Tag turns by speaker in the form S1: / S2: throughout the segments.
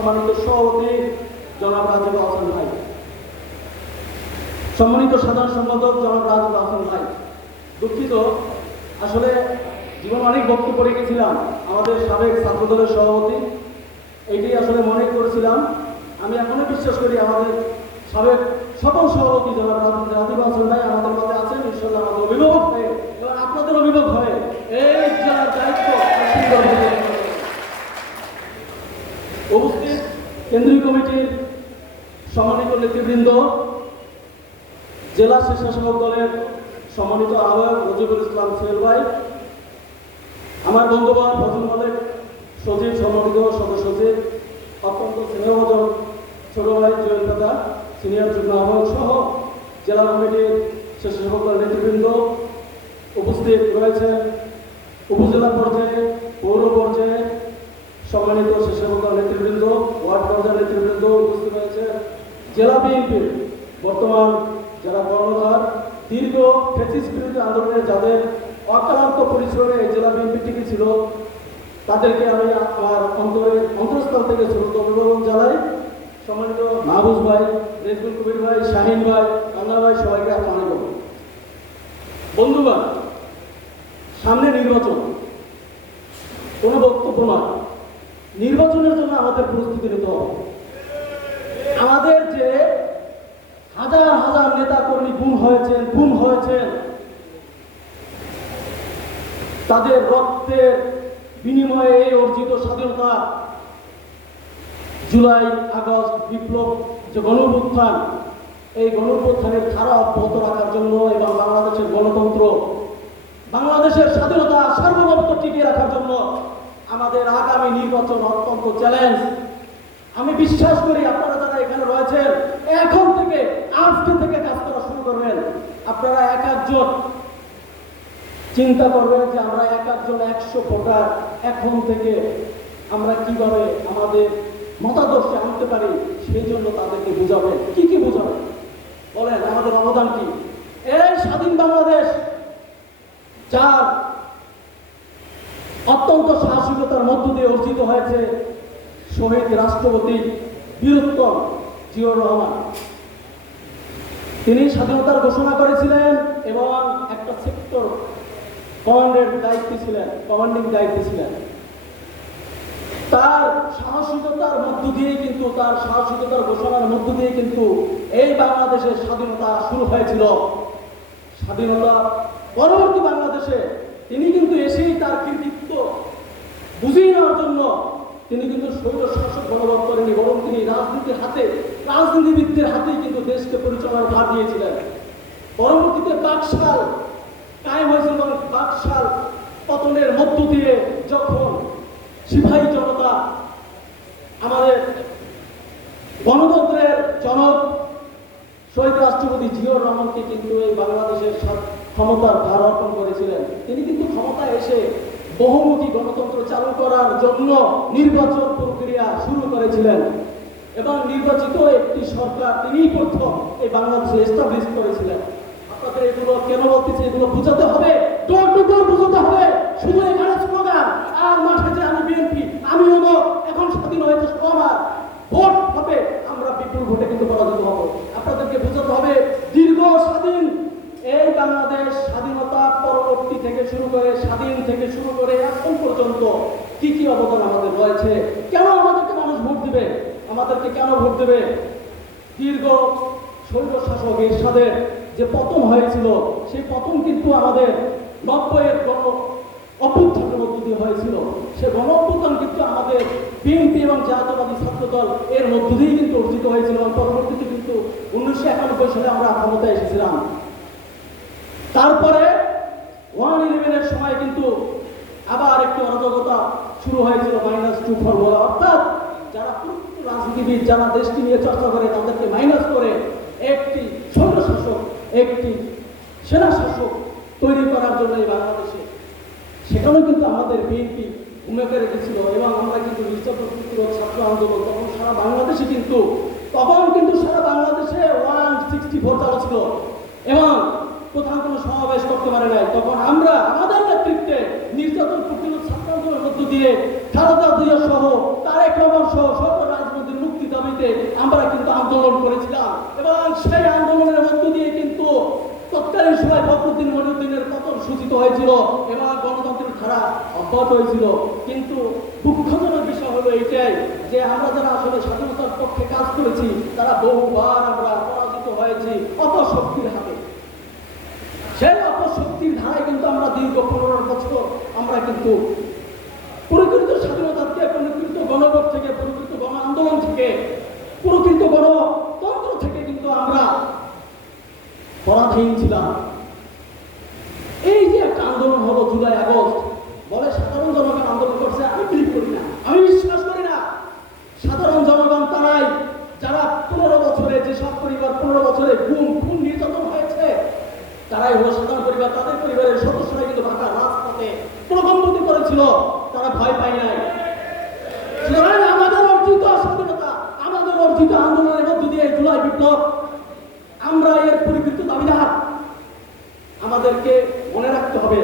S1: সম্মানিত সভাপতি জনাব রাজুল হাসান ভাই। সম্মানিত সাধারণ সম্পাদক জনাব রাজুল হাসান ভাই। দুঃখিত, আসলে জীবন অনেক বক্তব্য পড়ে গেছিলাম আমাদের সাবেক ছাত্রদলের সভাপতি। এইটি আসলে মনে করেছিলাম। আমি এখনও বিশ্বাস করি আমাদের সাবেক সকল সভাপতি জনাব রাজুল হাসান ভাই আমাদের মধ্যে আছেন। ইনশাল্লাহ আমাদের অভিভাবক হয়ে, এবং আপনাদের অভিভাবক হয়ে এই জেলার দায়িত্ব উপস্থিত কেন্দ্রীয় কমিটির সম্মানিত নেতৃবৃন্দ, জেলা স্বেচ্ছাসেবক দলের সম্মানিত আহ্বায়ক রজিবুল ইসলাম সোহেল ভাই, আমার বন্ধুবান ফজল মালিক সচিব, সম্মানিত সদস্য সচিব, অত্যন্ত স্নেহভোজন ছোট ভাই জয়েল দাদা সিনিয়র যুগ্ম আহ্বায়ক সহ জেলা কমিটির স্বেচ্ছাসেবক দলের নেতৃবৃন্দ উপস্থিত রয়েছেন। উপজেলা পর্যায়ে, পৌর পর্যায়ে সম্মানিত দল নেতৃবৃন্দ, ওয়ার্ড পর্যায়ের নেতৃবৃন্দ উপস্থিত হয়েছে জেলা বিএনপির বর্তমান জেলা কর্ণধার, দীর্ঘ ফেসিস বিরোধী আন্দোলনে যাদের অক্লান্ত পরিশ্রমে জেলা বিএনপি টিকে ছিল, তাদেরকে আমি আমার অন্তরে অন্তরস্থল থেকে শ্রদ্ধ অভিভাবক জানাই সম্মানিত মাহবুজ ভাই, রেজবুল কবির ভাই, শাহিন ভাই কান্না ভাই, সবাইকে আলাইকুম। বন্ধুগণ, সামনে নির্বাচন। কোনো বক্তব্য নয়। নির্বাচনের জন্য আমাদের প্রস্তুতি নিতে হবে। আমাদের যে হাজার হাজার নেতা কর্মী গুম হয়েছেন গুম হয়েছেন, তাদের রক্তের বিনিময়ে এই অর্জিত স্বাধীনতা জুলাই, আগস্ট বিপ্লব যে গণঅভ্যুত্থান, এই গণঅভ্যুত্থানের ধারা অব্যাহত রাখার জন্য এবং বাংলাদেশের গণতন্ত্র, বাংলাদেশের স্বাধীনতা সার্বভৌমত্ব টিকিয়ে রাখার জন্য আমাদের আগামী নির্বাচন অত্যন্ত চ্যালেঞ্জ আমি বিশ্বাস করি আপনারা যারা এখানে রয়েছেন, এখন থেকে, আজকে থেকে কাজ করা শুরু করবেন। আপনারা এক একজন চিন্তা করবেন যে আমরা এক একজন একশো ভোটার, এখন থেকে আমরা কীভাবে আমাদের মতাদর্শে আনতে পারি, সেই জন্য তাদেরকে বোঝাবেন। কি কি বোঝাবেন? বলেন, আমাদের অবদান কি? এই স্বাধীন বাংলাদেশ যার অত্যন্ত সাহসিকতার মধ্য দিয়ে অর্জিত হয়েছে শহীদ রাষ্ট্রপতি বীরত্তম জিয়র রহমান। তিনি স্বাধীনতার ঘোষণা করেছিলেন এবং একটা সেক্টর কমান্ডের দায়িত্বে ছিলেন, কমান্ডিং দায়িত্বে ছিলেন। তার সাহসিকতার মধ্য দিয়ে কিন্তু, তার সাহসিকতার ঘোষণার মধ্য দিয়ে কিন্তু এই বাংলাদেশের স্বাধীনতা শুরু হয়েছিল। স্বাধীনতা পরবর্তী বাংলাদেশে তিনি কিন্তু এসেই তার কৃতিত্ব বুঝিয়ে নেওয়ার জন্য তিনি কিন্তু স্বৈর শাসক বলবৎ করেনি বরং তিনি রাজনীতির হাতে, রাজনীতিবিদদের হাতেই কিন্তু দেশকে পরিচালনার ভার দিয়েছিলেন। পরবর্তীতে বাকশাল কায়েম হয়েছিল এবং বাকশাল পতনের মধ্য দিয়ে যখন সিপাহী জনতা আমাদের গণতন্ত্রের জনক শহীদ রাষ্ট্রপতি জিয়র রহমানকে কিন্তু এই বাংলাদেশের ক্ষমতার ভার অর্পণ করেছিলেন। তিনি কিন্তু ক্ষমতায় এসে বহুমুখী গণতন্ত্র চালু করার জন্য নির্বাচন প্রক্রিয়া শুরু করেছিলেন। এবং নির্বাচিত একটি সরকার তিনিই প্রথম এই বাংলাদেশে এস্টাবলিশ করেছিলেন। আপনাদের এগুলো কেন বলতেছে? এগুলো বোঝাতে হবে। ডোর বোঝাতে হবে। শুধু এখানে স্লোগান আর মাঠে যে আমি বিএনপি, আমি হলো এখন স্বাধীন হয়েছে সবার ভোট হবে, আমরা বিপুল ভোটে কিন্তু পরাজিত হব। আপনাদেরকে বোঝাতে হবে দীর্ঘ স্বাধীন এই বাংলাদেশ স্বাধীনতা পরবর্তী থেকে শুরু করে, স্বাধীন থেকে শুরু করে এখন পর্যন্ত কি কি অবদান আমাদের রয়েছে? কেন আমাদেরকে মানুষ ভোট দিবে? আমাদেরকে কেন ভোট দেবে? দীর্ঘ শৈল শাসক এরশাদের যে পতন হয়েছিল, সেই পতন কিন্তু আমাদের নব্বইয়ের গণ অভ্যুত্থানের মধ্য দিয়ে হয়েছিল। সে গণ অভ্যুত্থান কিন্তু আমাদের বিএনপি এবং জাতীয়বাদী ছাত্র দল এর মধ্য দিয়েই কিন্তু অর্জিত হয়েছিল এবং পরবর্তীতে কিন্তু উনিশশো একানব্বই সালে আমরা ক্ষমতায় এসেছিলাম। তারপরে ওয়ান ইলেভেনের সময় কিন্তু আবার একটি অরাজকতা শুরু হয়েছিল মাইনাস টু ফোর বলা। অর্থাৎ যারা রাজনীতিবিদ, যারা দেশকে নিয়ে চর্চা করে, তাদেরকে মাইনাস করে একটি সৈন্য শাসক একটি সেনা শাসক তৈরি করার জন্য এই বাংলাদেশে। সেখানেও কিন্তু আমাদের বিএনপি ভূমিকা রেখেছিল এবং আমরা কিন্তু নির্যাতন ছাত্র আন্দোলন, তখন সারা বাংলাদেশে কিন্তু, তখন কিন্তু সারা করতে পারে নাই। তখন আমরা আমাদের নেতৃত্বে নির্যাতন প্রতিরোধ সংগ্রামের মধ্য দিয়ে সারদা জিয়া সহ, তারেক রহমান সহ সকল রাজনৈতিক মুক্তি দাবিতে আমরা কিন্তু আন্দোলন করেছিলাম। এবং সেই আন্দোলনের মধ্য দিয়ে কিন্তু তৎকালীন সময় ফখরুদ্দিন মনুদ্দিনের পতন সূচিত হয়েছিল এবং গণতন্ত্রের ধারা অব্যাহত হয়েছিল। কিন্তু দুঃখজনক বিষয় হলো এটাই যে আমরা যারা আসলে স্বাধীনতার পক্ষে কাজ করেছি, তারা বহুবার দীর্ঘ পনেরো বছর আমরা কিন্তু প্রকৃত স্বাধীনতা থেকে প্রকৃত গণভোট থেকে প্রকৃত গণ আন্দোলন থেকে প্রকৃত গণতন্ত্র থেকে কিন্তু আমরা পরাধীন ছিলাম। এই যে একটা আন্দোলন হলো জুলাই আগস্ট, বলে সাধারণ জনগণ আন্দোলন করছে, আমি বিলিভ করি না, আমি বিশ্বাস করি না। সাধারণ জনগণ তারাই, যারা পনেরো বছরে যেসব পরিবার, পনেরো বছরে গুম খুন নির্যাতন হয়েছে, তারাই হলো সাধারণ পরিবার, তাদের পরিবারের পায় নাই আমাদের অর্জিত স্বাধীনতা, আমাদের অর্জিত আন্দোলনের মধ্য দিয়ে জুলাই বিপ্লব, আমরা এর পরিকৃত দাবিদার। আমাদেরকে মনে রাখতে হবে,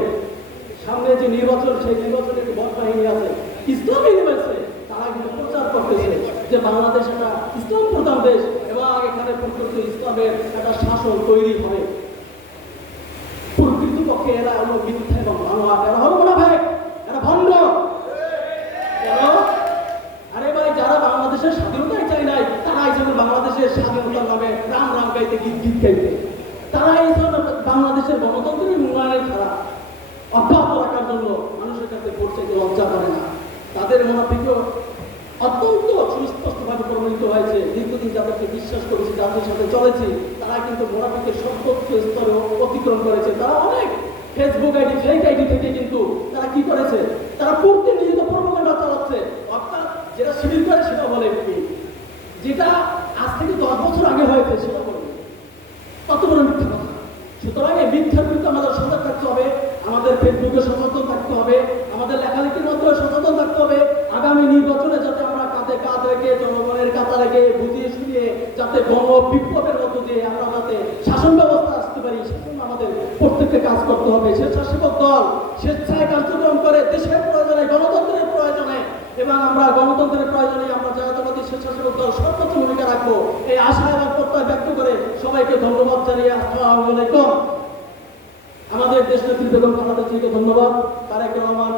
S1: সামনে যে নির্বাচন, সেই নির্বাচনে একটি বাহিনী আছে, ইসলামী রয়েছে তারা কিন্তু প্রচার করতেছে যে বাংলাদেশ একটা ইসলাম প্রধান দেশ, এবং এখানে প্রকৃত ইসলামের একটা শাসন তৈরি হবে প্রকৃত পক্ষে এরা হলো মিথ্যা এবং বানোয়াট এরা হলো মোনাফেক এরা ভণ্ড কেন আরে ভাই যারা বাংলাদেশের স্বাধীনতাই চাই নাই তারা হিসেবে বাংলাদেশের স্বাধীনতার নামে রাম রাম গাইতে তারা এই ধরনের বাংলাদেশের গণতন্ত্রের উন্নয়নের ধারা অব্যাহত রাখার জন্য মানুষের কাছে পড়ছে যে লজ্জা করে না। তাদের মনোভিজ্ঞ অত্যন্ত সুস্পষ্টভাবে প্রমাণিত হয়েছে। দীর্ঘদিন যাদেরকে বিশ্বাস করেছি, যাদের সাথে চলেছি, তারা কিন্তু মোনাফিকের সর্বোচ্চ স্তরে অতিক্রম করেছে। তারা অনেক ফেসবুক আইডি ফেক আইডি থেকে কিন্তু তারা কি করেছে? তারা পূর্তি নিজেদের প্রবন্ধা চালাচ্ছে। অর্থাৎ যেটা শিবির করে সেটা বলে। যেটা আজ থেকে দশ বছর আগে হয়েছে সেটা বলে কত বড় মিথ্যা কথা সুতরাং এই মিথ্যার বিরুদ্ধে আমাদের সজাগ থাকতে হবে আমাদের ফেসবুকে সচেতন থাকতে হবে আমাদের লেখালেখির মাধ্যমে সচেতন থাকতে হবে আগামী নির্বাচনে যাতে আমরা কাঁধে কাঁধ রেখে জনগণের কাতা রেখে বুঝিয়ে শুনিয়ে যাতে গণ বিপ্লবের মধ্য দিয়ে আমরা যাতে শাসন ব্যবস্থা আসতে পারি সেজন্য আমাদের প্রত্যেককে কাজ করতে হবে স্বেচ্ছাসেবক দল স্বেচ্ছায় কার্যক্রম করে দেশের প্রয়োজনে, গণতন্ত্রের প্রয়োজনে। এবং আমরা গণতন্ত্রের প্রয়োজনে আমরা জাতীয়তাবাদী স্বেচ্ছাসেবক দল সর্বোচ্চ ভূমিকা রাখব। এই আশা এবং প্রত্যয় ব্যক্ত করে সবাইকে ধন্যবাদ জানিয়ে আসসালামু আলাইকুম। আমাদের দেশ নেত্রী বেগম খালেদা জিকে ধন্যবাদ। তারেক রহমান